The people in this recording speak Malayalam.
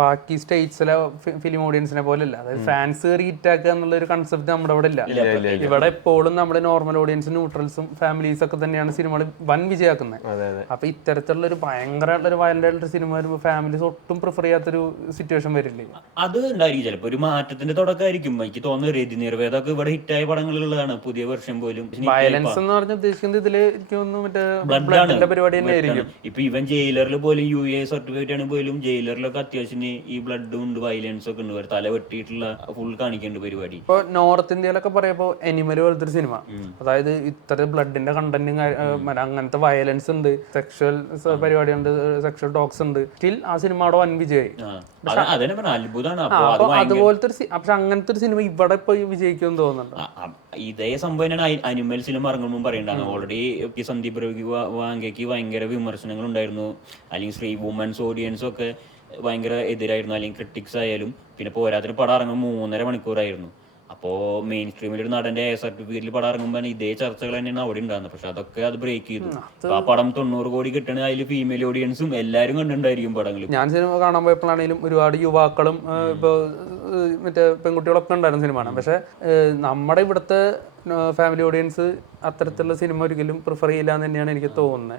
ബാക്കി സ്റ്റേറ്റ്സിലെ ഫിലിം ഓഡിയൻസിനെ പോലെ അല്ല. അതായത് ഫാൻസ് കയറി ഹിറ്റാക്കുക എന്നുള്ള ഒരു കൺസെപ്റ്റ് നമ്മുടെ ഇവിടെ ഇല്ല. ഇവിടെ എപ്പോഴും നമ്മുടെ നോർമൽ ഓഡിയൻസ്, ന്യൂട്രൽസും ഫാമിലീസ് ഒക്കെ തന്നെയാണ് സിനിമകൾ വൻ വിജയാക്കുന്നത്. അപ്പൊ ഇത്തരത്തിലുള്ള ഒരു ഭയങ്കരമായിട്ടുള്ള ഒരു വയലന്റ് ആയിട്ടുള്ള സിനിമ വരുമ്പോൾ ഫാമിലീസ് ഒട്ടും പ്രിഫർ ചെയ്യാത്തൊരു സിറ്റുവേഷൻ വരില്ലേ? അത് ഉണ്ടായിരിക്കും ചിലപ്പോ ഒരു മാറ്റത്തിന്റെ തുടക്കമായിരിക്കും. എനിക്ക് തോന്നുന്നു രതി നിർവേദമൊക്കെ ഇവിടെ ഹിറ്റായ പടങ്ങളുള്ളതാണ്. പുതിയ വെർഷൻ പോലും വയലൻസ് എന്ന് പറഞ്ഞ ഉദ്ദേശിക്കുന്നത് ഇതില് എനിക്ക് തോന്നുന്നു മറ്റേ ബ്ലഡിന്റെ പരിപാടി തന്നെ ആയിരിക്കും. ഇപ്പൊ ഇവൻ ജയിലറിൽ പോലും UA സർട്ടിഫിക്കറ്റ് ആണ് പോലും ജയിലറിലൊക്കെ അത്യാവശ്യം ഈ ബ്ലഡും ഉണ്ട്, വയലൻസ് ഒക്കെ ഉണ്ട്, തല വെട്ടിയിട്ടുള്ള ഫുൾ കാണിക്കേണ്ട പരിപാടി. ഇപ്പൊ നോർത്ത് ഇന്ത്യയിലൊക്കെ പറയുമ്പോ എനിമൽ പോലത്തെ ഒരു സിനിമ, അതായത് ഇത്ര ബ്ലഡിന്റെ കണ്ടന്റും അങ്ങനത്തെ വയലൻസ് ഉണ്ട്, സെക്ഷൽ പരിപാടി ഉണ്ട്, സെക്ഷൽ ടോക്സ് ഉണ്ട്, സ്റ്റിൽ ആ സിനിമ അവിടെ വൻ വിജയമായി. അത്ഭുതമാണ്. അതുപോലത്തെ ഒരു പക്ഷെ അങ്ങനത്തെ ഒരു സിനിമ ഇവിടെ ഇപ്പൊ വിജയിക്കുമെന്ന് തോന്നുന്നുണ്ട്. ഇതേ സംഭവം തന്നെയാണ് അനിമൽ സിനിമ ഇറങ്ങുമ്പോൾ പറയണ്ടാണ്. ഓൾറെഡി സന്ദീപ് വാങ്കയ്ക്ക് ഭയങ്കര വിമർശനങ്ങൾ ഉണ്ടായിരുന്നു, അല്ലെങ്കിൽ സ്ത്രീ വുമൻസ് ഓഡിയൻസും ഒക്കെ ഭയങ്കര എതിരായിരുന്നു, അല്ലെങ്കിൽ ക്രിട്ടിക്സ് ആയാലും. പിന്നെ പോരാത്തിന് പടം ഇറങ്ങുമ്പോൾ 3.5 മണിക്കൂറായിരുന്നു. അപ്പോൾ മെയിൻ സ്ട്രീമിൽ ഒരു നടന്റെ സർട്ടിഫിക്കറ്റിൽ പടം ഇറങ്ങുമ്പോൾ ഇതേ ചർച്ചകൾ തന്നെയാണ് അവിടെ ഉണ്ടാകുന്നത്. പക്ഷെ അതൊക്കെ അത് ബ്രേക്ക് ചെയ്തു. ആ പടം 90 കോടി കിട്ടണ അതിൽ ഫീമെയിൽ ഓഡിയൻസും എല്ലാവരും കണ്ടിട്ടുണ്ടായിരിക്കും പടങ്ങളിൽ. ഞാൻ സിനിമ കാണാൻ പോയപ്പോഴാണെങ്കിലും ഒരുപാട് യുവാക്കളും ഇപ്പോൾ മറ്റേ പെൺകുട്ടികളൊക്കെ ഉണ്ടായിരുന്നു സിനിമ കാണാൻ. പക്ഷെ നമ്മുടെ ഇവിടുത്തെ ഫാമിലി ഓഡിയൻസ് അത്തരത്തിലുള്ള സിനിമ ഒരിക്കലും പ്രിഫർ ചെയ്യില്ല എന്ന് തന്നെയാണ് എനിക്ക് തോന്നുന്നത്.